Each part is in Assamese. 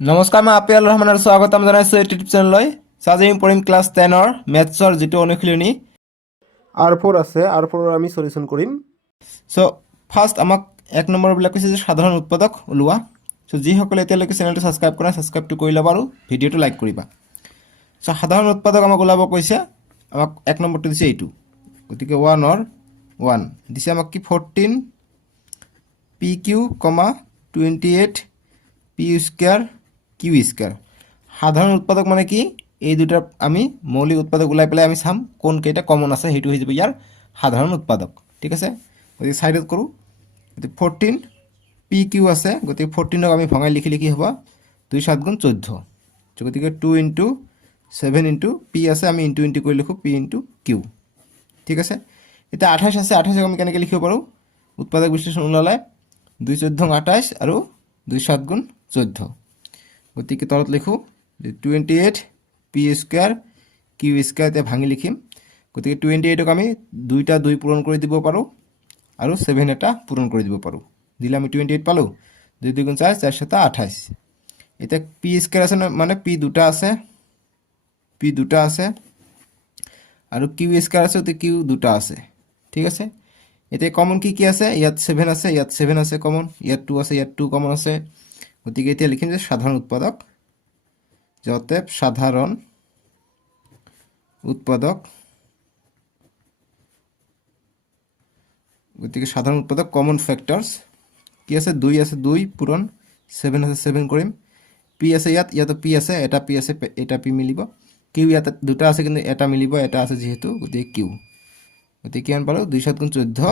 নমস্কাৰ, মই আপিয়াল ৰহমানৰ স্বাগতম জনাইছোঁ এই ইউটিউব চেনেললৈ। আজি আমি পঢ়িম ক্লাছ 10ৰ মেথছৰ যিটো অনুশীলনী R4 আছে, R4 আমি সলিউশন কৰিম। চ' ফাৰ্ষ্ট আমাক 1 নম্বৰবিলাক কৈছে যে সাধাৰণ উৎপাদক ওলোৱা। চ' যিসকলে এতিয়ালৈকে চেনেলটো ছাবস্ক্ৰাইব কৰা ছাবস্ক্ৰাইবটো কৰি ল'বা আৰু ভিডিঅ'টো লাইক কৰিবা। চ' সাধাৰণ উৎপাদক আমাক ওলাব কৈছে, আমাক 1 নম্বৰটো দিছে এইটো, গতিকে 1 দিছে আমাক কি 14 PQ, 28 P square Q square. সাধারণ উৎপাদক মানে কি, এই দুটাৰ আমি মৌলিক উৎপাদক ওলাই পেলাই আমি চাম কোন কেইটা কমন আছে, সেইটো হৈ যাব ইয়াৰ সাধাৰণ উৎপাদক। ঠিক আছে, গতিকে চাইডত কৰোঁ। গতিকে 14 PQ আছে, গতিকে 14ক আমি ভঙাই লিখি হ'ব 2 7 গুণ 14। গতিকে 2 × 7 × P আছে, আমি ইনটু কৰি লিখোঁ P × Q। ঠিক আছে, এতিয়া 28 আছে, 28ক আমি কেনেকৈ লিখিব পাৰোঁ, উৎপাদক বিশ্লেষণ ওলালে 2 14 28 আৰু 2 7 গুণ 14। গতিকে তলত লিখোঁ 28 P স্কোয়ার কিউ স্কোয়ার, এতিয়া ভাঙি লিখিম। গতিকে 28ক আমি 2টা 2 পূৰণ কৰি দিব পাৰোঁ আৰু 7 এটা পূৰণ কৰি দিব পাৰোঁ, দিলে আমি 28 পালোঁ। 2 2 গুণ 4, 4 7 28। এতিয়া পি স্কোয়ার আছে মানে পি দুটা আছে আৰু কিউ স্কোয়ার আছে, গতিকে কিউ দুটা আছে। ঠিক আছে, এতিয়া কমন কি কি আছে, ইয়াত 7 আছে, ইয়াত 7 আছে কমন, ইয়াত 2 আছে, ইয়াত 2 কমন আছে। গতিকে এতিয়া লিখিম যে সাধারণ উৎপাদক, অতএব সাধারণ উৎপাদক, গতিকে সাধারণ উৎপাদক কমন ফ্যাক্টরস কি আছে, 2 আছে 2 পূরণ, 7 আছে 7 কৰিম, পি আছে ইয়াতো পি আছে, এটা পি আছে, এটা পি মিলিব, কিউ ইয়াত দুটা আছে কিন্তু এটা মিলিব, এটা আছে যেহেতু, গতিকে কিউ। গতিকে কিমান পালোঁ, 2 7 গুণ 14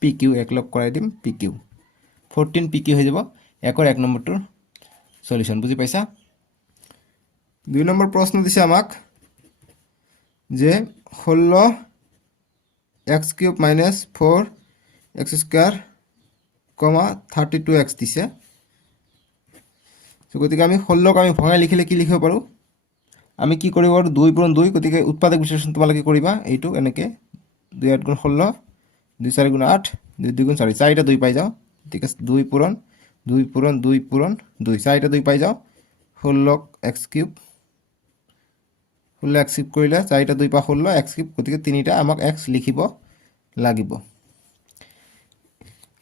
পি কিউ, এক লগ কৰাই দিম পি কিউ, 14 পি কিউ হৈ যাব। 1 নম্বৰটোৰ সলিউশন, বুঝি পাইছা। 2 নম্বৰ প্ৰশ্ন দিছে আমাক যে 16 x³ - 4 x² 32x দিছে। গতিকে আমি 16ক আমি ভঙাই লিখিলে কি লিখিব পাৰোঁ, আমি কি কৰিব পাৰোঁ, 2 পূৰণ 2, গতিকে উৎপাদক বিশ্লেষণ তোমালোকে কৰিবা এইটো এনেকৈ 2 8 গুণ 16, 2 4 গুণ 8, 2 2 গুণ 4, 4টা 2 পাই যাওঁ। ঠিক আছে, 2 পূৰণ 2 পূৰণ 2 পূৰণ 2, 4টা 2 পাই যাওঁ। 16x³ 16x³ কৰিলে 4টা 2 পা 16x³, গতিকে 3টা আমাক x লিখিব লাগিব।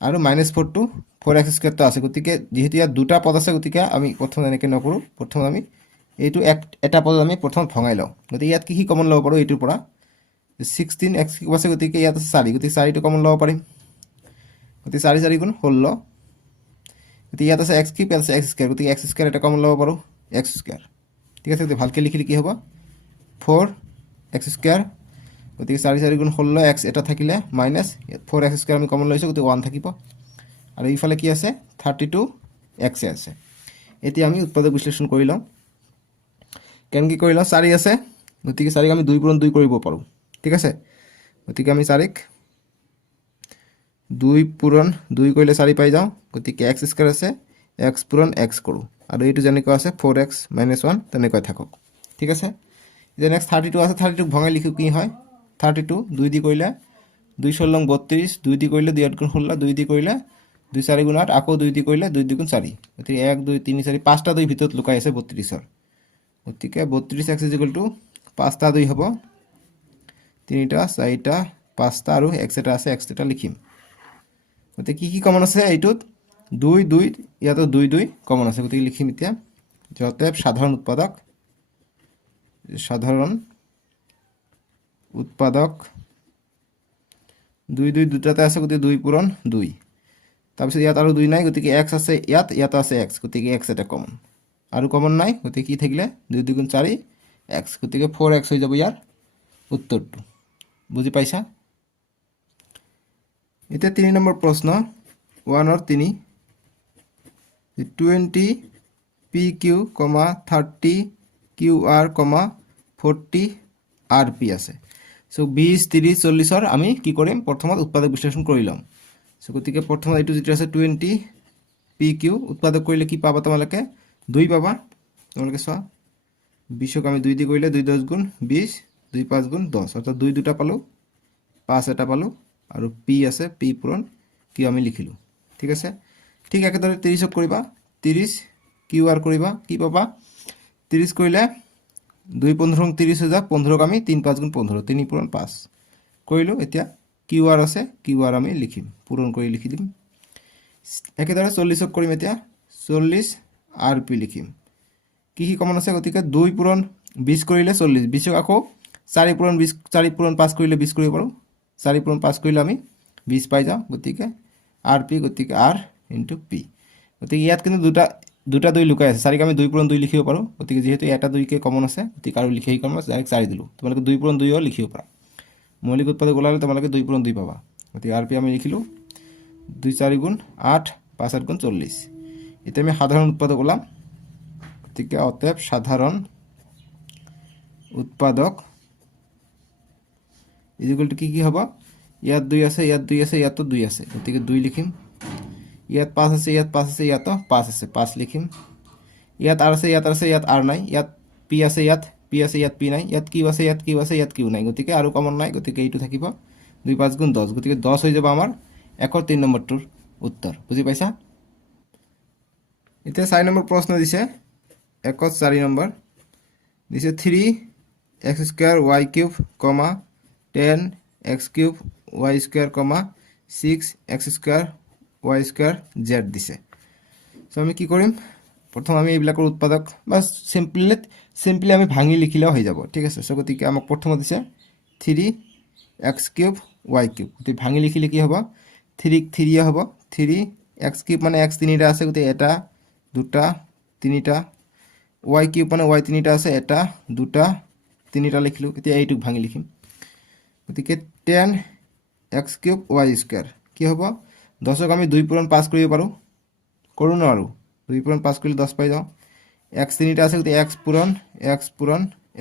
আৰু -4টো 4x² আছে, গতিকে যেহেতু ইয়াত দুটা পদ আছে, গতিকে আমি প্ৰথম এনেকৈ নকৰোঁ, প্ৰথম আমি এইটো এটা পদ আমি প্ৰথম ভঙাই লওঁ। গতিকে ইয়াত কি কমন ল'ব পাৰোঁ, এইটোৰ পৰা 16x³ আছে, গতিকে ইয়াত আছে 4, গতিকে 4টো কমন ল'ব পাৰিম। গতিকে 4 4 গুণ 16, গতিকে ইয়াত আছে x³, ইয়াত আছে x², গতিকে x² এটা কমন ল'ব পাৰোঁ, x²। ঠিক আছে, গতিকে ভালকৈ লিখিলে কি হ'ব, 4x², গতিকে 4 4 গুণ 16, x এটা থাকিলে মাইনাছ 4x² আমি কমন লৈছোঁ, গতিকে 1 থাকিব। আৰু এইফালে কি আছে, 32x আছে। এতিয়া আমি উৎপাদক বিশ্লেষণ কৰি লওঁ, কেনেকৈ কৰি লওঁ, 4 আছে, গতিকে 4ক আমি 2 পূৰণ 2 কৰিব পাৰোঁ। ঠিক আছে, গতিকে আমি 4ক 2 পূৰণ 2 কৰিলে 4 পাই যাওঁ, গতিকে x² আছে, x পূৰণ x কৰোঁ, আৰু এইটো যেনেকুৱা আছে 4x - 1 তেনেকৈ থাকক। ঠিক আছে, এতিয়া নেক্সট 32 আছে, 32ক ভঙাই লিখোঁ কি হয়, 32 2 দি কৰিলে 2 16 32, 2 দি কৰিলে 2 8 গুণ 16, 2 দি কৰিলে 2 4 গুণ 8, আকৌ 2 দি কৰিলে 2 2 গুণ 4, গতিকে 1 2 3 4 5টা 2 ভিতৰত লুকাই আছে 32ৰ, গতিকে 32x = 5টা 2 হ'ব, 3টা 4টা 5টা আৰু x এটা আছে, x এটা লিখিম। গতিকে কি কি কমন আছে এইটোত, 2 2, ইয়াতো 2 2 কমন আছে, গতিকে লিখিম এতিয়া অতএব সাধারণ উৎপাদক 2 2 দুটাতে আছে, গতিকে 2 পূৰণ 2, তাৰপিছত ইয়াত আৰু 2 নাই, গতিকে x আছে ইয়াতো আছে x, গতিকে x এটা কমন, আৰু কমন নাই, গতিকে কি থাকিলে 2 2 গুণ 4 x, গতিকে 4x হৈ যাব ইয়াৰ উত্তৰটো। বুজি পাইছা। এতিয়া 3 নম্বৰ প্ৰশ্ন 1ৰ 3, 20 PQ, 30 QR, 40 RP আছে। চ' 20 30 40ৰ আমি কি কৰিম, প্ৰথমত উৎপাদক বিশ্লেষণ কৰি ল'ম। চ' গতিকে প্ৰথমত এইটো যিটো আছে 20 PQ, উৎপাদক কৰিলে কি পাবা তোমালোকে, 2 পাবা। তোমালোকে চোৱা, 20ক আমি 2 দি কৰিলে 2 10 গুণ 20, 2 5 গুণ 10, অৰ্থাৎ 2 দুটা পালোঁ, 5 এটা পালোঁ, আৰু পি আছে, পি পূৰণ কিউ আমি লিখিলোঁ। ঠিক আছে, ঠিক একেদৰে 30ক কৰিবা, 30 কিউ আৰ কৰিবা কি পাবা 30 কৰিলে 2 15 30 হৈ যাব 15ক আমি 3 5 গুণ 15 3 পূৰণ 5 কৰিলোঁ এতিয়া কিউ আৰ আছে কিউ আৰ আমি লিখিম পূৰণ কৰি লিখি দিম একেদৰে 40ক কৰিম এতিয়া 40 আৰ পি লিখিম কি কমন আছে গতিকে 2 পূৰণ 20 কৰিলে 40 20ক আকৌ 4 পূৰণ 20 4 পূৰণ 5 কৰিলে 20 কৰিব পাৰোঁ 4 পূৰণ 5 কৰিলে আমি 20 পাই যাওঁ গতিকে আৰ পি গতিকে আৰ ইনটু পি গতিকে ইয়াত কিন্তু দুটা 2 লুকাই আছে 4ক আমি 2 পূৰণ 2 লিখিব পাৰোঁ গতিকে যেহেতু এটা 2কে কমন আছে গতিকে আৰু লিখি কমন আছে ডাইৰেক্ট 4 দিলোঁ তোমালোকে 2 পূৰণ 2ও লিখিব পাৰা মৌলিক উৎপাদক ওলালে তোমালোকে 2 পূৰণ 2 পাবা গতিকে আৰ পি আমি লিখিলোঁ 2 4 গুণ 8 5 8 গুণ 40 এতিয়া আমি সাধাৰণ উৎপাদক ওলাম গতিকে অতএব সাধারণ উৎপাদক ইকুয়াল টু কি হবে ইয়াত 2 আছে ইয়াত 2 আছে ইয়াতো 2 আছে গতিকে 2 লিখিম ইয়াত 5 আছে ইয়াত 5 আছে ইয়াতো 5 আছে 5 লিখিম ইয়াত আর আছে ইয়াত আর নাই ইয়াত পি আছে ইয়াত পি নাই ইয়াত কিউ আছে ইয়াত কিউ নাই গতিকে আৰু কমন নাই গতিকে এইটো থাকিব 2 5 গুণ 10 গতিকে 10 হৈ যাব আমাৰ 1 3 নম্বৰটোৰ উত্তৰ বুজি পাইছা এতিয়া 4 নম্বৰ প্ৰশ্ন দিছে 4 নম্বৰ দিছে 3x square y cube, 10x cube y square, 6x square y square z দিছে সো আমি কি কৰিম প্ৰথম আমি এইবিলাকৰ উৎপাদক বা সিম্পলি আমি ভাঙি লিখিলেও হৈ যাব ঠিক আছে সো গতিকে আমাক প্ৰথম দিছে 3x কিউব y কিউব গতিকে ভাঙি লিখিলে কি হ'ব 3 3 হ'ব 3x কিউব মানে x তিনিটা আছে গতিকে এটা দুটা তিনিটা y কিউব মানে y তিনিটা আছে এটা দুটা তিনিটা লিখিলো এতিয়া এইটুক ভাঙি লিখিম গতিকে 10x কিউব y স্কয়ার কি হ'ব 10ক আমি 2 পূৰণ 5 কৰিব পাৰো কৰো না আৰু 2 পূৰণ 5 কৰিলে 10 পাই যাও x তিনিটা আছে গতিকে x পূৰণ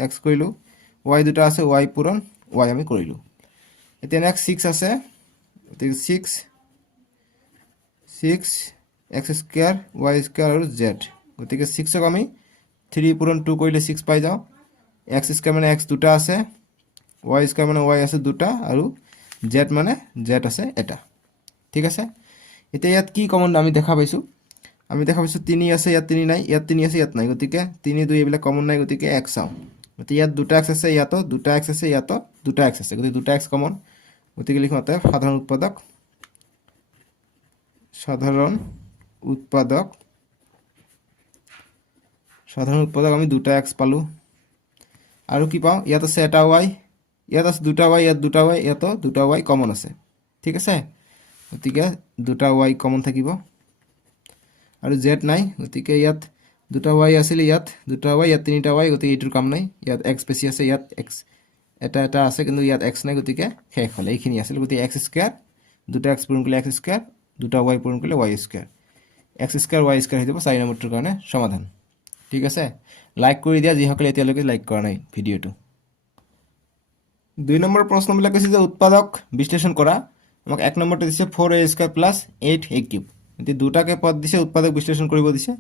x কৰিলো y দুটা আছে y পূৰণ y আমি কৰিলো এতিয়া নেক্সট 6 আছে গতিকে 6 x স্কয়াৰ y স্কয়াৰ আৰু z গতিকে 6ক আমি 3 পূৰণ 2 কৰিলে 6 পাই যাও x স্কয়ার মানে x দুটা আছে y স্কয়ার মানে y আছে দুটা আৰু z মানে z আছে এটা ঠিক আছে এতিয়া ইয়াত কি কমন আমি দেখা পাইছো 3 আছে ইয়াত 3 নাই ইয়াত 3 আছে ইয়াত নাই গতিকে 3 2 এইবিলাক কমন নাই গতিকে x চাও গতিকে ইয়াত দুটা x আছে ইয়াতো দুটা x আছে ইয়াতো দুটা x আছে গতিকে দুটা x কমন গতিকে লিখম অতএব সাধারণ উৎপাদক আমি দুটা x পালো আৰু কি পাও ইয়াত আছে এটা y ইয়াত আছে দুটা y ইয়াত দুটা y ইয়াতো দুটা y কমন আছে ঠিক আছে গতিকে দুটা y কমন থাকিব আৰু z নাই গতিকে ইয়াত দুটা y আছিল ইয়াত দুটা y ইয়াত তিনিটা y গতিকে এইটোৰ কাম নাই ইয়াত x বেছি আছে ইয়াত x এটা আছে কিন্তু ইয়াত x নাই গতিকে শেষ হল এইখিনি আছিল গতিকে x স্কয়ার দুটা x পূৰণ কৰিলে x স্কয়াৰ দুটা y পূৰণ কৰিলে y square x square y square হৈ যাব 4 নম্বৰটোৰ কাৰণে সমাধান ঠিক আছে লাইক কৰি দিয়া যিসকলে এতিয়ালৈকে লাইক কৰা নাই ভিডিওটো 2 নম্বৰ প্ৰশ্নবিলাক কৈছে যে উৎপাদক বিশ্লেষণ কৰা আমাক 1 নম্বৰতে দিছে 4a² + 8a³ এতিয়া দুটাকে পদ দিছে উৎপাদক বিশ্লেষণ কৰিব দিছে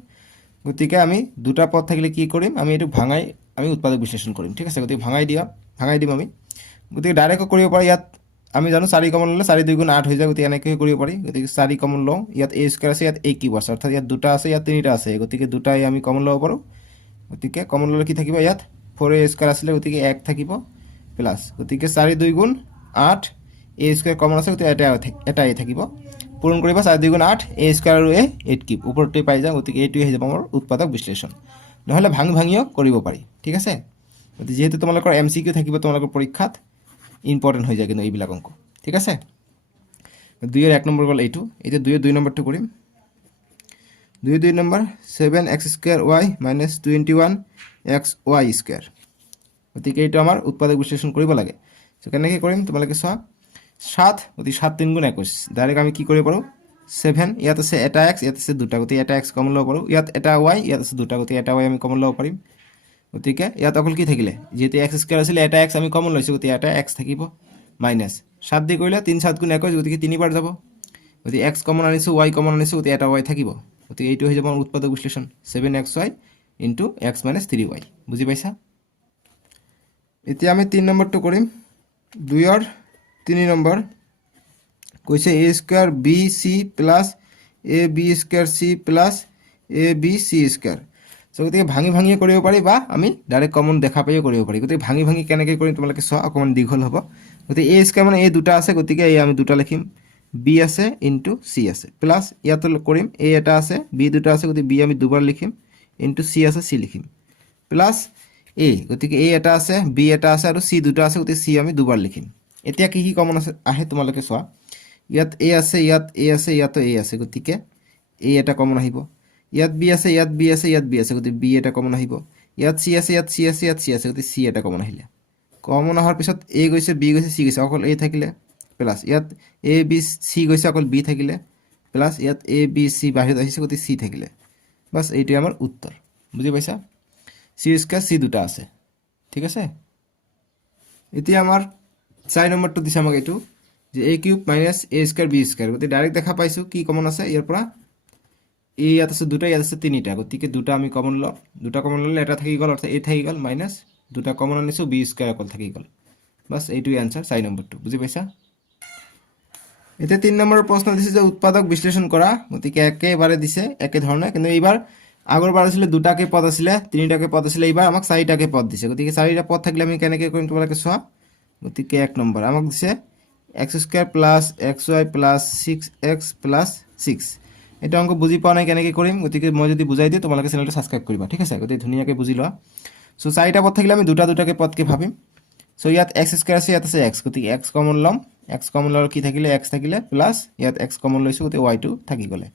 গতিকে আমি দুটা পদ থাকিলে কি কৰিম আমি এটো ভাঙাই আমি উৎপাদক বিশ্লেষণ কৰিম ঠিক আছে গতিকে ভাঙাই দিম আমি গতিকে ডাইৰেক্ট কৰিব পাৰি ইয়াত আমি জানো 4 কমন ললে 4 2 গুণ 8 হৈ যায় গতিকে এনেকৈ কৰিব পাৰি গতিকে 4 কমন লওঁ ইয়াত a স্কয়াৰ আছে ইয়াত a কিউব আছে অৰ্থাৎ ইয়াত দুটা আছে ইয়াত তিনিটা আছে গতিকে দুটাই আমি কমন লব পাৰো গতিকে কমন ললে কি থাকিব ইয়াত 4a স্কয়ার আছিল গতিকে 1 থাকিব প্লাস গতিকে 4 2 গুণ 8 a স্কয়ার কমন আছে গতিকে এটাই থাকিব পূৰণ কৰিবা 4 2 গুণ 8 a স্কয়াৰ আৰু a 8 কিউব ওপৰতে পাই যাও গতিকে এইটোই হৈ যাব আমাৰ উৎপাদক বিশ্লেষণ নহলে ভাঙিও কৰিব পাৰি ঠিক আছে গতিকে যেহেতু তোমালোকৰ এমসিকিউ থাকিব তোমালোকৰ পৰীক্ষাত ইম্পৰ্টেন্ট হৈ যায় কিন্তু এইবিলাক অংক ঠিক আছে 2 এৰ 1 নম্বৰ গল এইটো এটা 2 এৰ 2 নম্বৰটো কৰিম 2 নম্বৰ 7x² y - 21xy² গতিকে এইটো আমাৰ উৎপাদক বিশ্লেষণ কৰিব লাগে সো কেনেকৈ কৰিম তোমালোকে চোৱা 7 গতিকে 7 3 গুণ 21 ডাইৰেক্ট আমি কি কৰিব পাৰো 7 ইয়াত আছে এটা x ইয়াত আছে দুটা গতিকে এটা x কমন লব পাৰো ইয়াত এটা y ইয়াত আছে দুটা গতিকে এটা y আমি কমন লব পাৰিম গতিকে ইয়াত অকল কি থাকিলে যেতে x² আছিল এটা x আমি কমন লৈছো গতিকে এটা x থাকিব মাইনাস 7 দি কৰিলে 3 7 গুণ 21 গতিকে 3 বাৰ যাব গতিকে x কমন আনিছো y কমন আনিছো গতিকে এটা y থাকিব গতিকে এইটো হৈ যাব উৎপাদক বিশ্লেষণ 7xy * x - 3y বুজি পাইছা এতিয়া আমি 3 নম্বৰটো কৰিম 2 এৰ 3 নম্বৰ কৈছে a² bc + ab² c + A B C square চ' গতিকে ভাঙি ভাঙিয়ে কৰিব পাৰি বা আমি ডাইৰেক্ট কমন দেখা পাইও কৰিব পাৰি গতিকে ভাঙি ভাঙি কেনেকৈ কৰিম তোমালোকে চোৱা অকণমান দীঘল হ'ব গতিকে এ স্কোৱাৰ মানে এই দুটা আছে গতিকে এই আমি দুটা লিখিম বি আছে ইনটু চি আছে প্লাছ ইয়াতো কৰিম এ এটা আছে বি দুটা আছে গতিকে বি আমি দুবাৰ লিখিম ইনটু চি আছে চি লিখিম প্লাছ এ গতিকে এ এটা আছে বি এটা আছে আৰু চি দুটা আছে গতিকে চি আমি দুবাৰ লিখিম এতিয়া কি কমন আছে আহে তোমালোকে চোৱা ইয়াত এ আছে ইয়াত এ আছে ইয়াতো এ আছে গতিকে এ এটা কমন আহিব ইয়াত বি আছে ইয়াত বি আছে ইয়াত বি আছে গতিকে বি এটা কমন আহিব ইয়াত চি আছে ইয়াত চি আছে ইয়াত চি আছে গতিকে চি এটা কমন আহিলে কমন অহাৰ পিছত এ গৈছে বি গৈছে চি গৈছে অকল এ থাকিলে প্লাছ ইয়াত এ বি চি গৈছে অকল বি থাকিলে প্লাছ ইয়াত এ বি চি বাহিৰত আহিছে গতিকে চি থাকিলে বাছ এইটোৱে আমাৰ উত্তৰ বুজি পাইছা চি স্কোৱাৰ চি দুটা আছে ঠিক আছে এতিয়া আমাৰ 4 নম্বৰটো দিছে আমাক এইটো যে এ কিউব মাইনাছ এ স্কোৱাৰ বি স্কোৱাৰ গতিকে ডাইৰেক্ট দেখা পাইছোঁ কি কমন আছে ইয়াৰ পৰা এ ইয়াত আছে দুটা ইয়াত আছে তিনিটা গতিকে দুটা আমি কমন লওঁ দুটা কমন ল'লে এটা থাকি গ'ল অৰ্থাৎ এ থাকি গ'ল মাইনাছ দুটা কমন আনিছোঁ বি স্কোৱাৰ অকল থাকি গ'ল বাছ এইটোৱে এনচাৰ 4 নম্বৰটো বুজি পাইছা এতিয়া 3 নম্বৰৰ প্ৰশ্ন দিছে যে উৎপাদক বিশ্লেষণ কৰা গতিকে একেবাৰে দিছে একেধৰণে কিন্তু এইবাৰ আগৰবাৰ আছিলে দুটাকে পদ আছিলে তিনিটাকে পদ আছিলে এইবাৰ আমাক চাৰিটাকে পদ দিছে গতিকে চাৰিটা পদ থাকিলে আমি কেনেকৈ কৰিম তোমালোকে চোৱা গতিকে 1 নম্বৰ আমাক দিছে x square plus x Y plus 6x plus 6 এইটো অংক বুজি পোৱা নাই কেনেকৈ কৰিম গতিকে মই যদি বুজাই দিওঁ তোমালোকে চেনেলটো ছাবস্ক্ৰাইব কৰিবা ঠিক আছে গতিকে ধুনীয়াকৈ বুজি লোৱা চ' চাৰিটা পদ থাকিলে আমি দুটা দুটাকে পদকে ভাবিম চ' ইয়াত এক্স স্কোৱাৰ আছে ইয়াত আছে এক্স গতিকে এক্স কমন ল'ম এক্স কমন ল'লে কি থাকিলে এক্স থাকিলে প্লাছ ইয়াত এক্স কমন লৈছোঁ গতিকে ৱাইটো থাকি গ'লে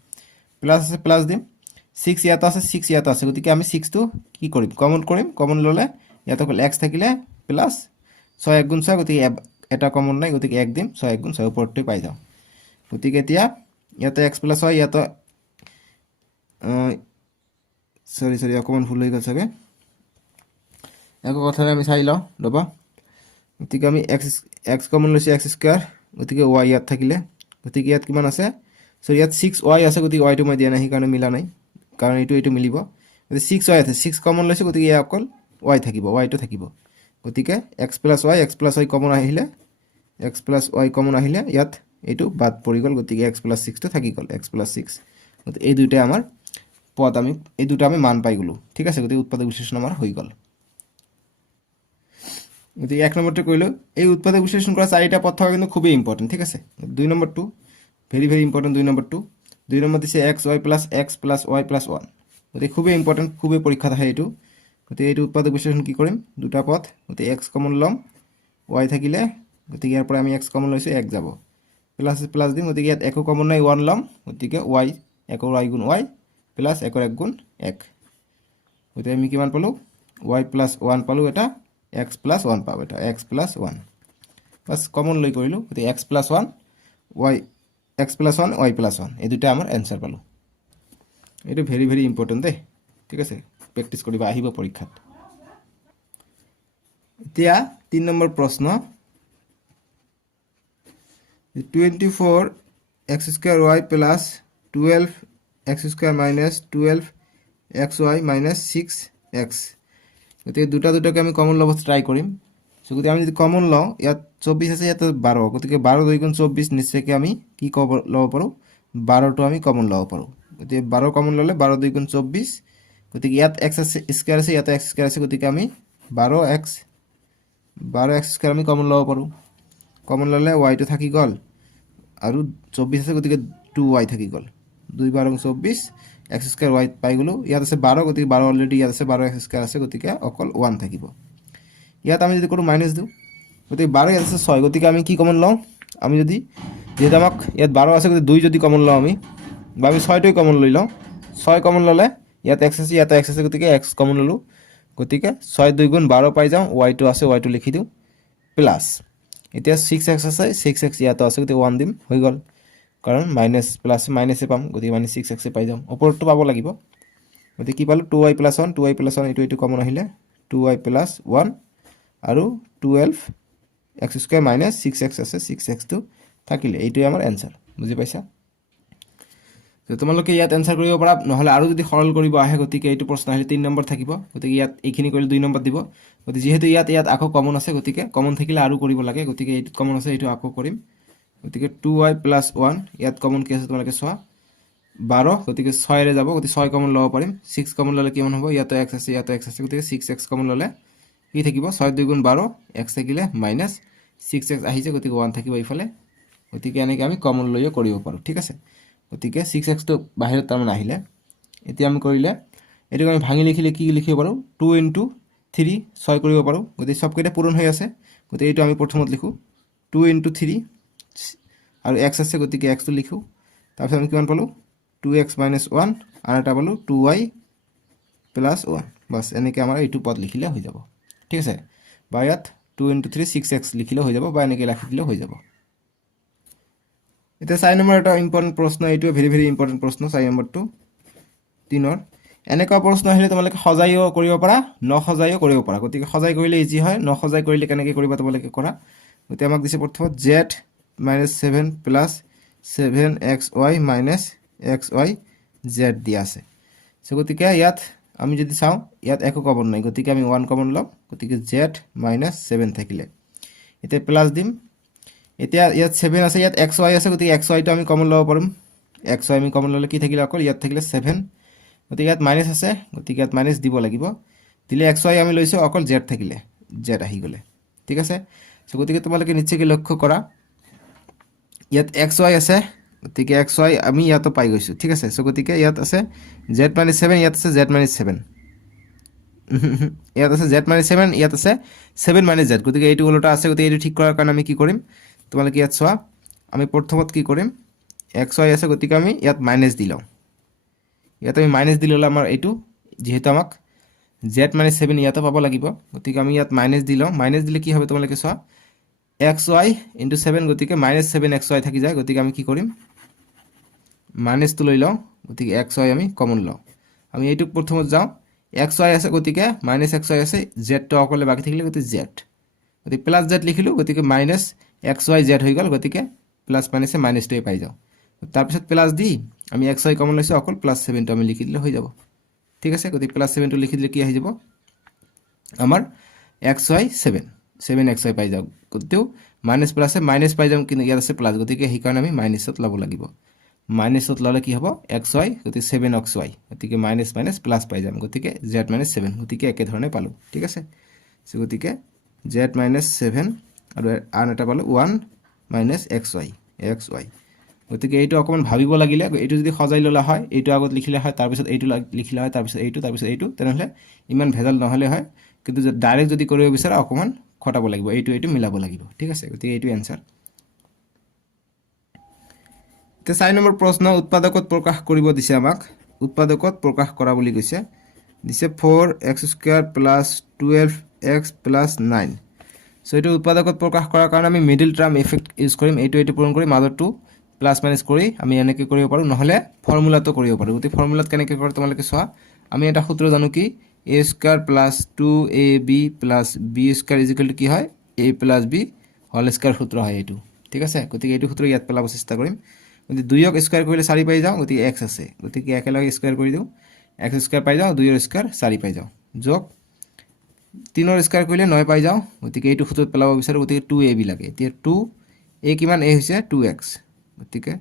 প্লাছ আছে প্লাছ দিম 6 ইয়াত আছে 6 ইয়াত আছে গতিকে আমি 6টো কি কৰিম কমন ল'লে ইয়াত অকল এক্স থাকিলে প্লাছ 6 1 গুণ 6 গতিকে এটা কমন নাই গতিকে 1 দিম 6 1 গুণ 6 ওপৰতে পাই যাওঁ গতিকে এতিয়া ইয়াতে এক্স প্লাছ হয় ইয়াতে সৰি অকণমান ভুল হৈ গ'ল চাগে একো কথাৰে আমি চাই লওঁ ৰ'বা গতিকে আমি এক্স কমন লৈছোঁ এক্স স্কোৱাৰ গতিকে ৱাই ইয়াত থাকিলে গতিকে ইয়াত কিমান আছে চ' ইয়াত 6y আছে গতিকে ৱাইটো মই দিয়া নাই সেইকাৰণে মিলা নাই কাৰণ এইটো মিলিব গতিকে 6y আছে 6 কমন লৈছোঁ গতিকে ইয়াত অকল ৱাই থাকিব ৱাইটো থাকিব গতিকে এক্স প্লাছ ৱাই কমন আহিলে ইয়াত এইটো বাদ পৰি গ'ল গতিকে এক্স প্লাছ 6টো থাকি গ'ল এক্স প্লাছ 6 গতিকে এই দুটা আমি মান পাই গ'লোঁ ঠিক আছে গতিকে উৎপাদক বিশ্লেষণ আমাৰ হৈ গ'ল গতিকে 1 নম্বৰটো কৰিলোঁ এই উৎপাদক বিশ্লেষণ কৰা চাৰিটা পদ থকা কিন্তু খুবেই ইম্পৰ্টেণ্ট ঠিক আছে 2 নম্বৰটো ভেৰি ভেৰি ইম্পৰ্টেণ্ট 2 নম্বৰটো 2 নম্বৰ দিছে এক্স প্লাছ ৱাই প্লাছ 1 গতিকে খুবেই ইম্পৰ্টেণ্ট খুবেই পৰীক্ষাত আহে এইটো গতিকে এইটো উৎপাদক বিশ্লেষণ কি কৰিম দুটা পদ গতিকে এক্স কমন ল'ম ৱাই থাকিলে গতিকে ইয়াৰ পৰা আমি এক্স কমন লৈছোঁ 1 যাব প্লাছ দিম গতিকে ইয়াত একো কমন নাই 1 ল'ম গতিকে ৱাই একৰ ৱাই গুণ ৱাই প্লাছ একৰ 1 গুণ 1 গতিকে আমি কিমান পালোঁ ৱাই প্লাছ 1 পালোঁ এটা এক্স প্লাছ 1 পাব এটা এক্স প্লাছ 1 বাছ কমন লৈ কৰিলোঁ গতিকে এক্স প্লাছ 1 ৱাই প্লাছ 1 এই দুটা আমাৰ এনচাৰ পালোঁ এইটো ভেৰি ভেৰি ইম্পৰ্টেণ্ট দেই ঠিক আছে প্ৰেক্টিছ কৰিবা আহিব পৰীক্ষাত এতিয়া 3 নম্বৰ প্ৰশ্ন 24 x square Y plus 12 x square minus 12 x Y minus 6x গতিকে দুটাকে আমি কমন ল'ব ট্ৰাই কৰিম চ' গতিকে আমি যদি কমন লওঁ ইয়াত 24 আছে ইয়াত 12 গতিকে 12 2 গুণ 24 নিশ্চয়কৈ আমি কি ল'ব পাৰোঁ 12টো আমি কমন ল'ব পাৰোঁ গতিকে 12 কমন ল'লে 12 2 গুণ 24 গতিকে ইয়াত এক্স স্কোৱাৰ আছে ইয়াতে এক্স স্কোৱাৰ আছে গতিকে আমি 12x স্কোৱাৰ আমি কমন ল'ব পাৰোঁ কমন ল'লে ৱাইটো থাকি গ'ল আৰু 24 আছে গতিকে 2y থাকি গ'ল 2 12 24 এক্স স্কোৱাৰ ৱাই পাই গ'লোঁ ইয়াত আছে 12 গতিকে 12 অলৰেডি ইয়াত আছে 12 এক্স স্কোৱাৰ আছে গতিকে অকল 1 থাকিব ইয়াত আমি যদি কৰোঁ মাইনাছ দিওঁ গতিকে 12 ইয়াত আছে 6 গতিকে আমি কি কমন লওঁ আমি যদি যিহেতু আমাক ইয়াত 12 আছে গতিকে 2 যদি কমন লওঁ আমি 6টোৱে কমন লৈ লওঁ 6 কমন ল'লে ইয়াত এক্স আছে ইয়াত এক্স আছে গতিকে এক্স কমন ল'লোঁ গতিকে 6 2 গুণ 12 পাই যাওঁ ৱাইটো আছে ৱাইটো লিখি দিওঁ প্লাছ এতিয়া 6x আছে 6x ইয়াতো আছে গতিকে 1 দিম হৈ গ'ল কাৰণ মাইনাছ প্লাছ মাইনাছে পাম গতিকে মানে 6x পাই যাম ওপৰতটো পাব লাগিব গতিকে কি পালোঁ 2y প্লাছ 1 এইটো কমন আহিলে 2y প্লাছ 1 আৰু 12 এক্স স্কোৱাৰ মাইনাছ 6x আছে 6xটো থাকিলে এইটোৱে আমাৰ এনচাৰ বুজি পাইছা তো তোমালোকে ইয়াত এনচাৰ কৰিব পাৰা নহ'লে আৰু যদি সৰল কৰিব আহে গতিকে এইটো প্ৰশ্ন আহিলে 3 নম্বৰ থাকিব গতিকে ইয়াত এইখিনি কৰিলে 2 নম্বৰ দিব গতিকে যিহেতু ইয়াত আকৌ কমন আছে গতিকে কমন থাকিলে আৰু কৰিব লাগে গতিকে এইটো কমন আছে এইটো আকৌ কৰিম গতিকে 2y প্লাছ 1 ইয়াত কমন কি আছে তোমালোকে চোৱা 12 গতিকে 6 ৰে যাব গতিকে 6 কমন ল'ব পাৰিম 6 কমন ল'লে কিমান হ'ব ইয়াতো x আছে গতিকে 6x কমন ল'লে কি থাকিব 6 2 গুণ 12 x থাকিলে মাইনাস 6x আহিছে গতিকে 1 থাকিব ইফালে গতিকে এনেকৈ আমি কমন লৈও কৰিব পাৰোঁ ঠিক আছে গতিকে 6x টো বাহিৰত তাৰমানে আহিলে এতিয়া আমি কৰিলে এটাকে আমি ভাঙি লিখিলে কি লিখিব পাৰোঁ 2 into 3 6 কৰিব পাৰোঁ গতিকে সবকেইটা পূৰণ হৈ আছে গতিকে এইটো আমি প্ৰথমত লিখোঁ 2 into 3 আৰু x আছে গতিকে x টো লিখোঁ তাৰপিছত আমি কিমান পালোঁ 2x minus 1 আৰু এটা পালোঁ 2y plus 1 বাস এনেকৈ আমাৰ এইটো পদ লিখিলে হৈ যাব ঠিক আছে বা ইয়াত 2 into 3 6x লিখিলে হৈ যাব বা এনেকৈ লিখি দিলে হৈ যাব এতিয়া 4 নম্বৰ এটা ইম্পৰ্টেন্ট প্ৰশ্ন এইটো ভেৰি ভেৰি ইম্পৰ্টেন্ট প্ৰশ্ন 4 নম্বৰটো 3 এনেকুৱা প্ৰশ্ন আহিলে তোমালোকে সজাইও কৰিব পাৰা নসজাইও কৰিব পাৰা গতিকে সজাই কৰিলে ইজি হয় নসজাই কৰিলে কেনেকৈ কৰিবা তোমালোকে কৰা গতিকে আমাক দিছে প্ৰথমত z minus 7 plus 7xy minus xy z দিয়া আছে সো গতিকে ইয়াত আমি যদি চাও ইয়াত একো কমন নাই গতিকে আমি 1 কমন লম গতিকে z minus 7 থাকিলে এতিয়া প্লাস দিম এতিয়া ইয়াত 7 আছে ইয়াত xy আছে গতিকে xy টো আমি কমন লব পাৰোম xy আমি কমন ললে কি থাকিলে অকল ইয়াত থাকিলে 7 গতিকে ইয়াত মাইনাস আছে গতিকে ইয়াত মাইনাস দিব লাগিব দিলে xy আমি লৈছো অকল z থাকিলে z আহি গলে ঠিক আছে সো গতিকে তোমালোকে নিশ্চয়কৈ লক্ষ্য কৰা ইয়াত xy আছে গতিকে xy আমি ইয়াতো পাই গৈছো ঠিক আছে সো গতিকে ইয়াত আছে z - 7 ইয়াত আছে z - 7 ইয়াত আছে z - 7 ইয়াত আছে 7 - z গতিকে এইটো উল্টা আছে গতিকে এইটো ঠিক কৰাৰ কাৰণে আমি কি কৰিম তোমালোকে ইয়াত চোৱা আমি প্ৰথমত কি কৰিম xy আছে গতিকে আমি ইয়াত মাইনাস দিলাম ইয়াত আমি মাইনাস দিলে আমাৰ এইটো যেহেতু আমাক z - 7 ইয়াতো পাব লাগিব গতিকে আমি ইয়াত মাইনাস দিলাম মাইনাস দিলে কি হবে তোমালোকে চোৱা xy into 7 গতিকে -7xy থাকি যায় গতিকে আমি কি কৰিম মাইনাস তো লৈ লও গতিকে xy আমি কমন লও আমি এইটো প্ৰথমত যাও xy আছে গতিকে -xy আছে z তো অকলে বাকি থাকিলে গতিকে z গতিকে প্লাস z লিখিলো গতিকে -xyz হৈ গল গতিকে প্লাস মাইনাসে মাইনাসটোই পাই যাও তাৰ পিছত প্লাস দি আমি xy কমন লৈছো অকল +7 টো আমি লিখি দিলে হৈ যাব ঠিক আছে গতিকে +7 টো লিখি দিলে কি আহি যাব আমাৰ xy 7xy পাই যাও গতিকে মাইনাস প্লাসে মাইনাস পাই যাম কিন্তু ইয়াত আছে প্লাস গতিকে সেই কাৰণে আমি মাইনাসত লব লাগিব মাইনাসত ললে কি হ'ব xy গতিকে 7xy গতিকে মাইনাস মাইনাস প্লাস পাই যাম গতিকে z - 7 গতিকে একে ধৰণে পালো ঠিক আছে সো গতিকে z - 7 আৰু আন এটা পালো 1 - xy গতিকে এইটো অকমান ভাবিব লাগিলে এইটো যদি সজাই ললা হয় এইটো আগত লিখিলে হয় তাৰ পিছত এইটো লিখিলে হয় তাৰ পিছত এইটো তেনেহলে ইমান ভেজাল নহলে হয় কিন্তু ডাইৰেক্ট যদি কৰিব বিচাৰা অকমান খটাব লাগিব এইটো মিলাব লাগিব ঠিক আছে গতিকে এইটো आंसर তে 4 নম্বৰ প্ৰশ্ন উৎপাদকত প্ৰকাশ কৰিব দিছে আমাক উৎপাদকত প্ৰকাশ কৰা বুলি কৈছে দিছে 4x² + 12x + 9 সো এইটো উৎপাদকত প্ৰকাশ কৰাৰ কাৰণে আমি মিডল টাৰ্ম ইফেক্ট ইউজ কৰিম এইটো পূৰণ কৰি মাজৰটো প্লাস মাইনাস কৰি আমি এনেকৈ কৰিব পাৰো নহলে ফৰ্মুলাটো কৰিব পাৰো গতি ফৰ্মুলাত কেনেকৈ কৰে তোমালোকে চোৱা আমি এটা সূত্ৰ জানো কি a² + 2ab + b² কি হয় a + b হোল স্কয়ার সূত্ৰ হয় এইটো ঠিক আছে গতিকে এইটো সূত্ৰ ইয়াত পেলাব চেষ্টা কৰিম গতি 2ক স্কয়াৰ কৰিলে 4 পাই যাও গতি x আছে গতিকে একেলগে স্কয়াৰ কৰি দিও x² পাই যাও 2ৰ স্কয়াৰ 4 পাই যাও যোগ 3ৰ স্কয়াৰ কৰিলে 9 পাই যাও গতিকে এইটো সূত্ৰত পেলাব বিচাৰো গতিকে 2ab লাগে এতিয়া 2a কিমান a হৈছে 2x গতিকে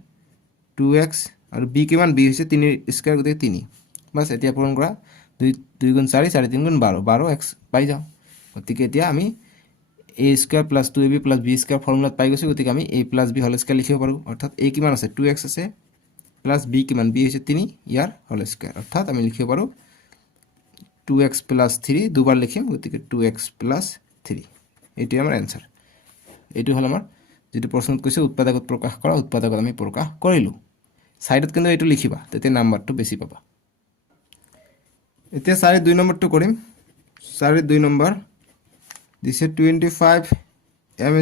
2x আৰু b কিমান b হৈছে 3ৰ স্কয়াৰ গতিকে 3 বাস এতিয়া পূৰণ কৰা 2 গুণ 4 4 3 গুণ 12 12x পাই যাও গতিকে এতিয়া আমি a² + 2ab + b² ফৰ্মুলাত পাই গৈছো গতিকে আমি a + b হোল স্কয়াৰ লিখিব পাৰো অৰ্থাৎ a কিমান আছে 2x আছে প্লাস b কিমান b হৈছে 3 ইয়াৰ হোল স্কয়াৰ অৰ্থাৎ আমি লিখিব পাৰো 2x + 3 দুবাৰ লিখিম গতিকে 2x + 3 এইটো আমাৰ आंसर এইটো হল আমাৰ যেটো প্ৰশ্নত কৈছে উৎপাদকত প্ৰকাশ কৰা উৎপাদকত আমি প্ৰকাশ কৰিলো সাইডত কিন্তু এইটো লিখিবা তেতে নাম্বাৰটো বেছি পাবা এতিয়া 2 নম্বৰটো কৰিম 2 নম্বৰ দিছে 25m²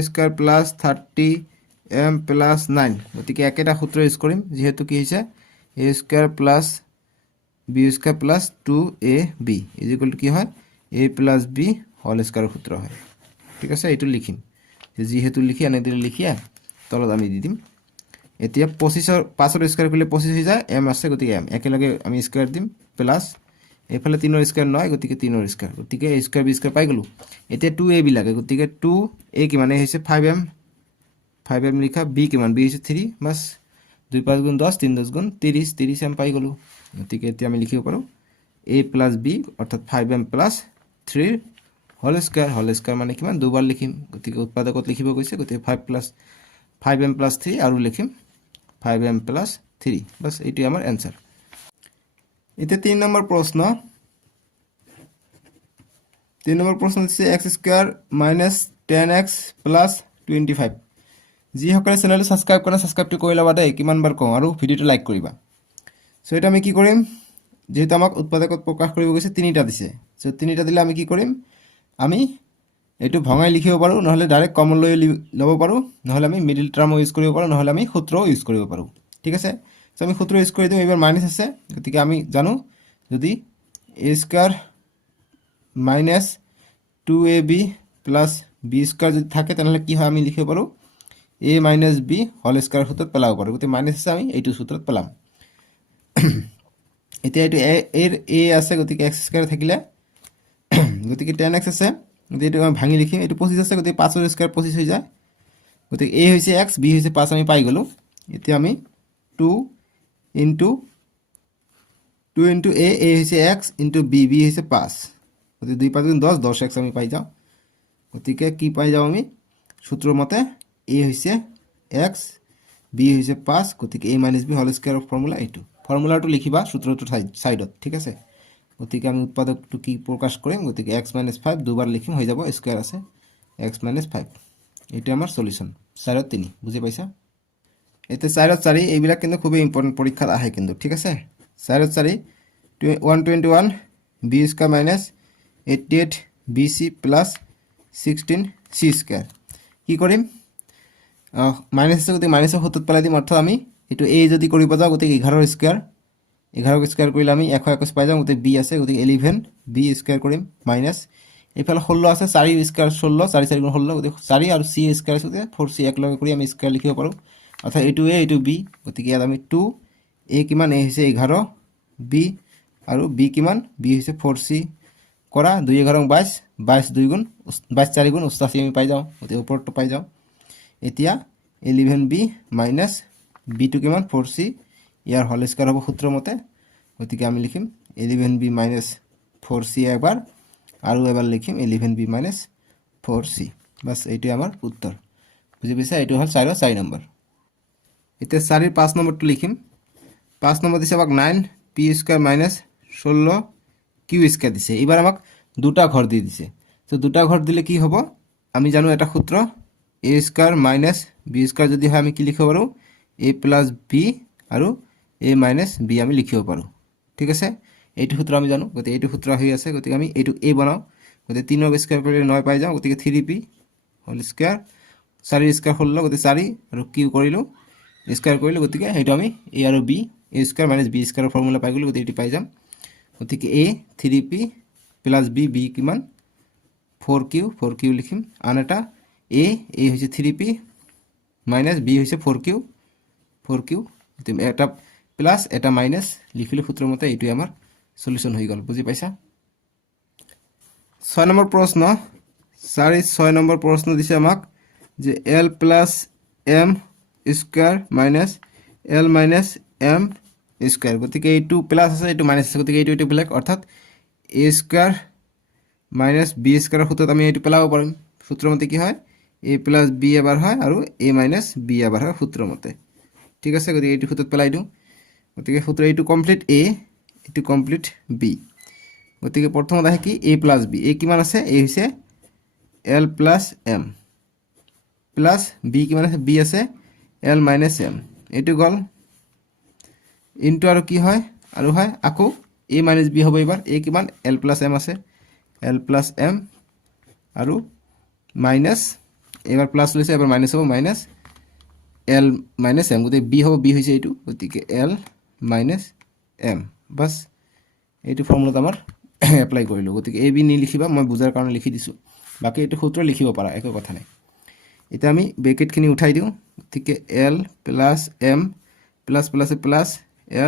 + 30m + 9 গতিকে একেটা সূত্ৰ ইউজ কৰিম যেহেতু কি হৈছে a² + b² + 2ab কি হয় a + b হোল স্কয়ার সূত্ৰ হয় ঠিক আছে এইটো লিখিম যেহেতু লিখি আনে দিলে লিখিয়া তলত আমি দি দিম এতিয়া 25ৰ 5ৰ স্কয়াৰ কৰিলে 25 হৈ যায় m আছে গতিকে m একেলগে আমি স্কয়াৰ দিম প্লাস এফালে 3ৰ স্কয়াৰ নহয় গতিকে 3ৰ স্কয়ার গতিকে a² b² পাই গলো এতিয়া 2ab লাগে গতিকে 2a কিমান হৈছে 5m লিখা b কিমান b হৈছে 3 বাস 2 5 গুণ 10 3 10 গুণ 30 30 আমি পাই গ'লো গতিকে এতিয়া আমি লিখিব পাৰোঁ a প্লাছ b অৰ্থাৎ 5m প্লাছ 3 হোল স্কোৱাৰ মানে কিমান দুবাৰ লিখিম গতিকে উৎপাদকত লিখিব কৈছে গতিকে 5m প্লাছ 3 আৰু লিখিম 5m প্লাছ 3 বাছ এইটোৱে আমাৰ এনচাৰ এতিয়া 3 নম্বৰ প্ৰশ্ন দিছে x square minus 10x plus 25 যিসকলে চেনেলটো ছাবস্ক্ৰাইব কৰা ছাবস্ক্ৰাইবটো কৰি ল'বা দেই কিমানবাৰ কওঁ আৰু ভিডিঅ'টো লাইক কৰিবা চ' এটা আমি কি কৰিম যেহেতু আমাক উৎপাদকত প্ৰকাশ কৰিব গৈছে তিনিটা দিছে চ' তিনিটা দিলে আমি কি কৰিম আমি এইটো ভঙাই লিখিব পাৰোঁ নহ'লে ডাইৰেক্ট কমন লৈ ল'ব পাৰোঁ নহ'লে আমি মিডিল টাৰ্ম ইউজ কৰিব পাৰোঁ নহ'লে আমি সূত্ৰও ইউজ কৰিব পাৰোঁ ঠিক আছে চ' আমি সূত্ৰ ইউজ কৰি দিওঁ এইবাৰ মাইনাছ আছে গতিকে আমি জানো যদি a square minus 2ab plus b square যদি থাকে তেনেহ'লে কি হয় আমি লিখিব পাৰোঁ a minus b whole square সূত্ৰত পেলাব পাৰোঁ গতিকে মাইনাছ আছে আমি এইটো সূত্ৰত পেলাম এতিয়া এইটো a আছে গতিকে x স্কোৱাৰ থাকিলে গতিকে 10x আছে গতিকে এইটো আমি ভাঙি লিখিম এইটো 25 আছে গতিকে 5 ৰ স্কোৱাৰ 25 হৈ যায় গতিকে a হৈছে x b হৈছে 5 আমি পাই গ'লোঁ এতিয়া আমি 2 ইনটু a হৈছে x ইনটু b হৈছে 5 গতিকে 2 5 গুণ 10 10x আমি পাই যাওঁ গতিকে কি পাই যাওঁ আমি সূত্ৰৰ মতে a হৈছে x b হৈছে 5 গতিকে a মাইনাছ b হোল স্কোৱাৰৰ ফৰ্মুলা এইটো ফৰ্মুলাটো লিখিবা সূত্ৰটো সাইডত ঠিক আছে গতিকে আমি উৎপাদকটো কি প্ৰকাশ কৰিম গতিকে x মাইনাছ 5 দুবাৰ লিখিম হৈ যাব স্কোৱাৰ আছে x মাইনাছ 5 এইটো আমাৰ সলিউশন 4 3 বুজি পাইছা এতে 4 4 এইবিলাক কিন্তু খুবই ইম্পৰ্টেন্ট পৰীক্ষাত আহে কিন্তু ঠিক আছে 4 4 121 b square minus 88 bc plus 16 c square কি কৰিম মাইনাস আছে গতি মাইনাসৰ সূত্ৰত পেলাই দিম অৰ্থাৎ আমি এটো a যদি কৰিব যাও গতি 11 স্কয়াৰ 11 স্কয়াৰ কৰিলে আমি 121 পাই যাম গতি b আছে গতি 11 b স্কয়ার কৰিম মাইনাস এফালে 16 আছে 4 স্কয়াৰ 16 4 4 গুণ 16 গতি 4 আৰু c স্কয়াৰ আছে 4c এক লগে কৰি আমি স্কয়াৰ লিখিব পাৰো অর্থাৎ এটো a এটো b গতি ইয়াত আমি 2 a কিমান a হৈছে 11 b আৰু b কিমান b হৈছে 4c কৰা 2 11 22 22 2 গুণ 22 4 গুণ 88 আমি পাই যাও গতি ওপৰটো পাই যাও এতিয়া 11b মাইনাস b টু কিমান 4c ইয়াৰ হোল স্কয়াৰ হ'ব সূত্ৰ মতে গতিকে আমি লিখিম 11b মাইনাস 4c একবাৰ আৰু এবাৰ লিখিম 11b মাইনাস 4c বাস এইটো আমাৰ উত্তৰ বুজি পাইছা এইটো হল 4 4 নম্বৰ এতিয়া 4 এৰ 5 নম্বৰটো লিখিম 5 নম্বৰ দিছে আমাক 9 p square minus 16 q square দিছে এবাৰ আমাক দুটা ঘর দি দিছে তো দুটা ঘর দিলে কি হ'ব আমি জানো এটা সূত্র a square minus b square যদি হয় আমি কি লিখিব পাৰো a প্লাস b আৰু a মাইনাস b আমি লিখিব পাৰো ঠিক আছে এইটো সূত্ৰ আমি জানো গতি এইটো সূত্ৰ হৈ আছে গতি আমি এইটো a বনাও গতি 3 ৰ স্কয়াৰ কৰিলে 9 পাই যাও গতি 3p হোল স্কয়াৰ 4 স্কয়াৰ 16 গতি 4 আৰু q কৰিলো স্কয়াৰ কৰিলো গতি এইটো আমি a আৰু b a square minus b স্কয়াৰৰ ফৰ্মুলা পাই গলো গতি এটি পাই যাম গতি a 3p plus b b কিমান 4q লিখিম আন এটা a হৈছে 3p মাইনাস b হৈছে 4q এটা প্লাস এটা মাইনাস লিখিলে সূত্ৰৰ মতে এইটো আমাৰ সলিউশন হৈ গল বুজি পাইছা 6 নম্বৰ প্ৰশ্ন 6 নম্বৰ প্ৰশ্ন দিছে আমাক যে l plus m square minus l minus m square গতিকে এইটো প্লাস আছে এইটো মাইনাস আছে গতিকে এইটো বেলেগ অৰ্থাৎ a স্কয়াৰ মাইনাস b স্কয়াৰৰ সূত্ৰত আমি এইটো পেলাব পাৰিম সূত্ৰৰ মতে কি হয় a প্লাস b এবাৰ হয় আৰু a মাইনাস b এবাৰ হয় সূত্ৰৰ মতে ঠিক আছে গতিকে এইটো সূত্ৰত পেলাই দিও গতিকে সূত্ৰ এইটো কমপ্লিট a এইটো কমপ্লিট b গতিকে প্ৰথমত আহে কি a প্লাস b a কিমান আছে a হৈছে l plus m plus b কিমান আছে b আছে l মাইনাস m এইটো গল ইনটু আৰু কি হয় আৰু হয় আকৌ a মাইনাস b হ'ব এবাৰ a কিমান l প্লাস m আছে l প্লাস m আৰু মাইনাস এবাৰ প্লাস লৈছে এবাৰ মাইনাস হ'ব মাইনাস l মাইনাস m গতি b হ'ব b হৈছে এইটো গতিকে l মাইনাস m বাস এইটো ফৰ্মুলাত আমাৰ এপ্লাই কৰিলো গতিকে a b নি লিখিবা মই বুজাৰ কাৰণে লিখি দিছো বাকি এইটো সূত্ৰ লিখিব পাৰা একো কথা নাই এটা আমি ব্ৰেকেট খিনি উঠাই দিও গতিকে l plus m plus plus plus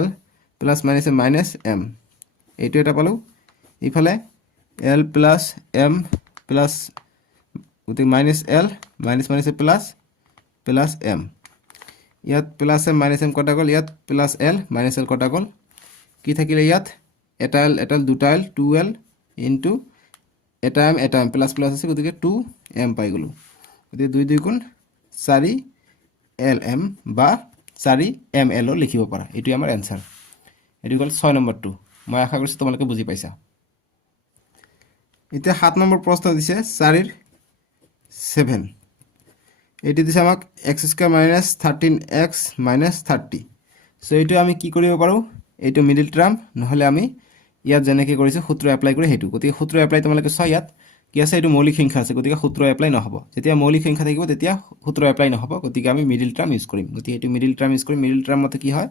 l plus minus minus m এইটো এটা পালো ইফালে l প্লাস m প্লাস গতি minus l minus minus plus plus m ইয়াত প্লাছ এম মাইনাছ এম কটা গ'ল, ইয়াত প্লাছ এল মাইনাছ এল কটা গ'ল। কি থাকিলে ইয়াত এটা এল দুটা এল 2l ইনটু এটা এম প্লাছ প্লাছ আছে, গতিকে 2m পাই গ'লোঁ। গতিকে 2 2 গুণ 4lm বা 4ml লিখিব পাৰা। এইটোৱে আমাৰ এনচাৰ। এইটো হ'ল 6 নম্বৰটো। মই আশা কৰিছোঁ তোমালোকে বুজি পাইছা। এতিয়া 7 নম্বৰ প্ৰশ্ন দিছে 4/7। এইটো দিছে আমাক x square minus 13x minus 30। চ' এইটো আমি কি কৰিব পাৰোঁ, এইটো মিডিল টাৰ্ম, নহ'লে আমি ইয়াত যেনেকৈ কৰিছোঁ সূত্ৰ এপ্লাই কৰি সেইটো। গতিকে সূত্ৰ এপ্লাই তোমালোকে চোৱা, ইয়াত কি আছে, এইটো মৌলিক সংখ্যা আছে, গতিকে সূত্ৰ এপ্লাই নহ'ব। যেতিয়া মৌলিক সংখ্যা থাকিব তেতিয়া সূত্ৰ এপ্লাই নহ'ব, গতিকে আমি মিডিল টাৰ্ম ইউজ কৰিম। গতিকে এইটো মিডিল টাৰ্ম ইউজ কৰিম। মিডিল টাৰ্ম মতে কি হয়,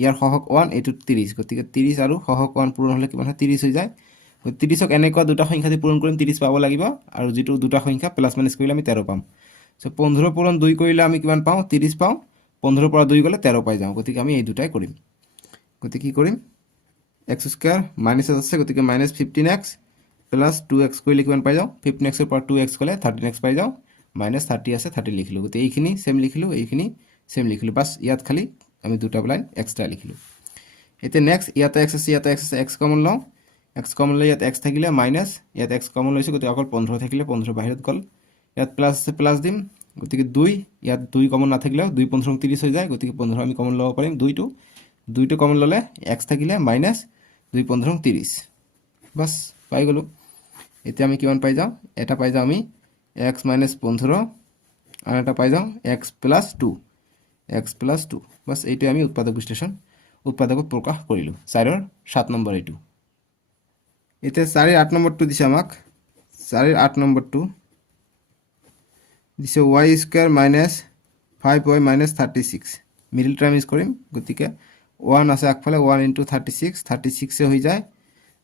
ইয়াৰ সহগ 1, এইটো 30, গতিকে 30 আৰু সহগ 1 পূৰণ হ'লে কিমান হয়, 30 হৈ যায়। 30ক এনেকুৱা দুটা সংখ্যা দি পূৰণ কৰিম, 30 পাব লাগিব, আৰু যিটো দুটা সংখ্যা প্লাছ মাইনাছ কৰিলে আমি 13 পাম। চ' 15 পূৰণ 2 কৰিলে আমি কিমান পাওঁ, 30 পাওঁ। 15 পৰা 2 গ'লে 13 পাই যাওঁ, গতিকে আমি এই দুটাই কৰিম। গতিকে কি কৰিম, এক্স স্কুৱাৰ মাইনাছ আছে, গতিকে মাইনাছ 15x প্লাছ 2x কৰিলে কিমান পাই যাওঁ, 15xৰ পৰা 2x গ'লে 13x পাই যাওঁ। মাইনাছ 30 আছে, 30 লিখিলোঁ। গতিকে এইখিনি ছেম লিখিলোঁ, এইখিনি ছেম লিখিলোঁ, বাছ ইয়াত খালি আমি দুটা লাইন এক্সট্ৰা লিখিলোঁ। এতিয়া নেক্সট ইয়াতে এক্স আছে, ইয়াতে এক্স আছে, এক্স কমন লওঁ। এক্স কমন লৈ ইয়াত এক্স থাকিলে মাইনাছ, ইয়াত এক্স কমন লৈছোঁ, গতিকে অকল 15 থাকিলে 15 বাহিৰত গ'ল। ইয়াত প্লাছ আছে, প্লাছ দিম, গতিকে 2, ইয়াত 2 কমন নাথাকিলেও 2 15 30 হৈ যায়, গতিকে 15 আমি কমন ল'ব পাৰিম। 2টো কমন ল'লে এক্স থাকিলে মাইনাছ 2 15 30, বাছ পাই গ'লোঁ। এতিয়া আমি কিমান পাই যাওঁ, এটা পাই যাওঁ আমি এক্স মাইনাছ 15, আৰু এটা পাই যাওঁ এক্স প্লাছ 2, বাছ এইটোৱে আমি উৎপাদকত প্ৰকাশ কৰিলোঁ। 4ৰ 7 নম্বৰ এইটো। এতিয়া 4ৰ 8 নম্বৰটো দিছে আমাক। 4ৰ 8 নম্বৰটো দিছে y square minus 5y minus 36। Middle term use কৰিম, গতিকে 1 আছে আগফালে, 1 ইনটু 36 হৈ যায়।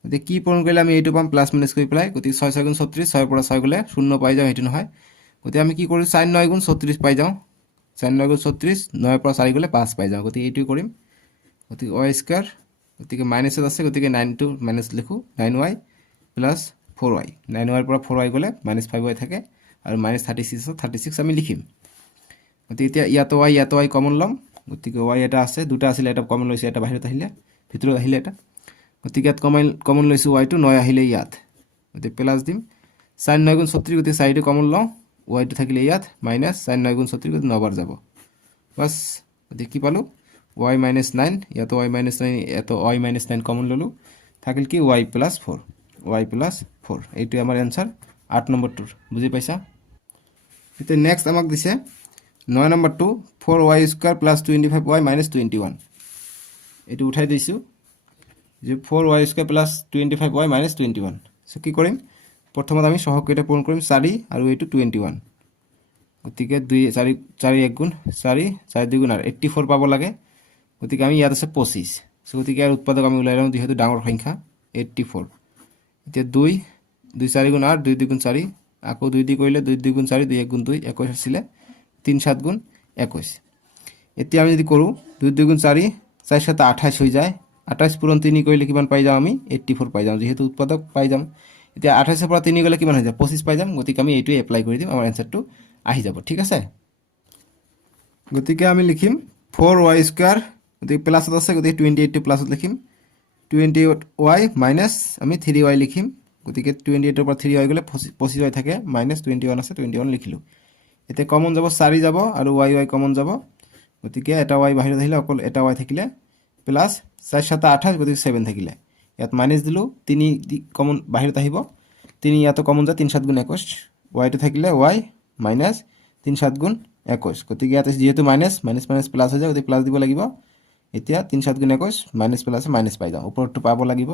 গতিকে কি পূৰণ কৰিলে আমি এইটো পাম, প্লাছ মাইনাছ কৰি পেলাই। গতিকে 6 6 গুণ 36, 6ৰ পৰা 6 গ'লে 0 পাই যাওঁ, সেইটো নহয়। গতিকে আমি কি কৰোঁ, 4 9 গুণ 36 পাই যাওঁ। 4 9 গুণ 36, 9ৰ পৰা 4 গ'লে 5 পাই যাওঁ, গতিকে এইটোৱে কৰিম। গতিকে y স্কুৱাৰ, গতিকে মাইনাছত আছে, গতিকে 9টো মাইনাছ লিখোঁ, 9y প্লাছ 4y। 9y পৰা 4y গ'লে মাইনাছ 5y থাকে, আৰু মাইনাছ 36 আমি লিখিম। গতিকে এতিয়া ইয়াতো y কমন ল'ম, গতিকে y এটা আছে, দুটা আছিলে, এটা কমন লৈছোঁ, এটা বাহিৰত আহিলে, ভিতৰত আহিলে এটা। গতিকে ইয়াত কমন লৈছোঁ y টো, 9 আহিলে ইয়াত, গতিকে প্লাছ দিম। 4 9 গুণ 36, গতিকে 4টো কমন লওঁ, y টো থাকিলে ইয়াত, মাইনাছ 4 9 গুণ 36, গতিকে 9 বাৰ যাব, বাছ। গতিকে কি পালোঁ, y মাইনাছ 9, ইয়াতো y মাইনাছ 9, ইয়াতো y মাইনাছ 9 কমন ল'লোঁ, থাকিল কি y প্লাছ 4। এইটোৱে আমাৰ এনচাৰ 8 নম্বৰটোৰ। বুজি পাইছা? এতিয়া নেক্সট আমাক দিছে 9 নম্বৰটো 4y square plus 25y minus 21। এইটো উঠাই দিছোঁ যে 4y square plus 25y minus 21। চ' কি কৰিম, প্ৰথমত আমি সহগকেইটা পূৰণ কৰিম, 4 আৰু এইটো 21। গতিকে 4 1 গুণ 4, 4 2 গুণ আৰু 84 পাব লাগে। গতিকে আমি ইয়াত আছে 25। চ' গতিকে ইয়াৰ উৎপাদক আমি ওলাই লওঁ, যিহেতু ডাঙৰ সংখ্যা 84। এতিয়া 2 4 গুণ 8, 2 2 গুণ 4, আকৌ 2 দি কৰিলে 2 2 গুণ 4, 2 1 গুণ 2, 21 আছিলে, 3 7 গুণ 21। এতিয়া আমি যদি কৰোঁ 2 2 গুণ 4, 4 7 28 হৈ যায়। 28 পূৰণ 3 কৰিলে কিমান পাই যাওঁ, আমি 84 পাই যাওঁ, যিহেতু উৎপাদক পাই যাম। এতিয়া 28ৰ পৰা 3 গ'লে কিমান হৈ যায়, 25 পাই যাম। গতিকে আমি এইটোৱে এপ্লাই কৰি দিম, আমাৰ এনচাৰটো আহি যাব, ঠিক আছে। গতিকে আমি লিখিম 4y স্কুৱাৰ, গতিকে প্লাছত আছে, গতিকে 28টো প্লাছত লিখিম, 28y মাইনাছ আমি 3y লিখিম। গতিকে 28ৰ পৰা 3y গ'লে 25y থাকে, মাইনাছ 21 আছে, 21 লিখিলোঁ। এতিয়া কমন যাব, 4 যাব, আৰু y কমন যাব, গতিকে এটা y বাহিৰত আহিলে, অকল এটা y থাকিলে, প্লাছ 4 7 28, গতিকে 7 থাকিলে, ইয়াত মাইনাছ দিলোঁ, 3 কমন বাহিৰত আহিব, 3 ইয়াতো কমন যায়, 3 7 গুণ 21, yটো থাকিলে y মাইনাছ 3 7 গুণ 21। গতিকে ইয়াত যিহেতু মাইনাছ প্লাছ হৈ যায়, গতিকে প্লাছ দিব লাগিব। এতিয়া 3 7 গুণ 21, মাইনাছ প্লাছে মাইনাছ পাই যাওঁ, ওপৰতটো পাব লাগিব।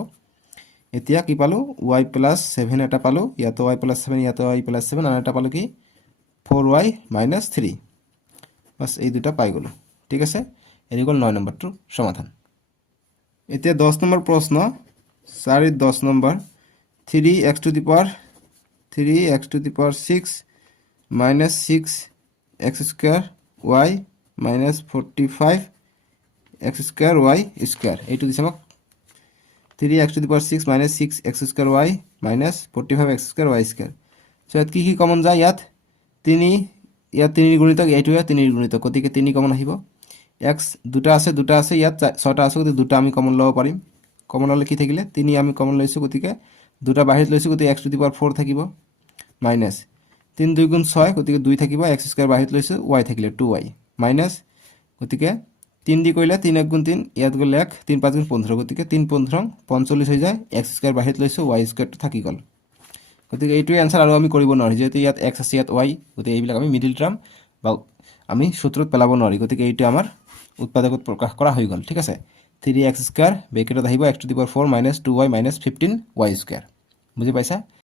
এতিয়া কি পালোঁ, y প্লাছ 7 এটা পালোঁ, ইয়াতো y প্লাছ 7, ইয়াতো y প্লাছ 7, আৰু এটা পালোঁ কি 4y মাইনাছ 3, বাছ এই দুটা পাই গ'লোঁ, ঠিক আছে। এৰি গ'ল 9 নম্বৰটোৰ সমাধান। এতিয়া 10 নম্বৰ প্ৰশ্ন, 4 10 number, 3x to the power 6 minus 6x square y minus 45x square y square. এইটো দিছে আমাক 3x to the power 6 minus 6x square y minus 45x square y square. So' ইয়াত কি কমন যায়, ইয়াত 3 গুণিতক, এইটোৱে 3 গুণিতক, গতিকে 3 কমন আহিব। এক্স দুটা আছে ইয়াত 6টা আছে গতিকে দুটা আমি কমন ল'ব পাৰিম কমন ল'লে কি থাকিলে 3 আমি কমন লৈছোঁ গতিকে দুটা বাহিৰত লৈছোঁ গতিকে x টু দি পাৱাৰ 4 থাকিব মাইনাছ 3 2 গুণ 6 গতিকে 2 থাকিব x স্কয়াৰ বাহিৰত লৈছোঁ y থাকিলে 2y মাইনাছ গতিকে 3 দি কৰিলে 3 1 গুণ 3 ইয়াত গ'লে 1 3 5 গুণ 15 গতিকে 3 15 45 হৈ যায় x স্কয়াৰ বাহিৰত লৈছোঁ y স্কয়াৰটো থাকি গ'ল গতিকে এইটোৱে এনসাৰ আৰু আমি কৰিব নোৱাৰি যেহেতু ইয়াত x আছে ইয়াত y গতিকে এইবিলাক আমি মিডিল টাৰ্ম বা আমি সূত্ৰত পেলাব নোৱাৰি গতিকে এইটো আমাৰ উৎপাদকত প্ৰকাশ কৰা হৈ গ'ল ঠিক আছে 3x স্কয়াৰ ব্ৰেকেটত আহিব x two the power 4 - 2y - 15y square বুজি পাইছা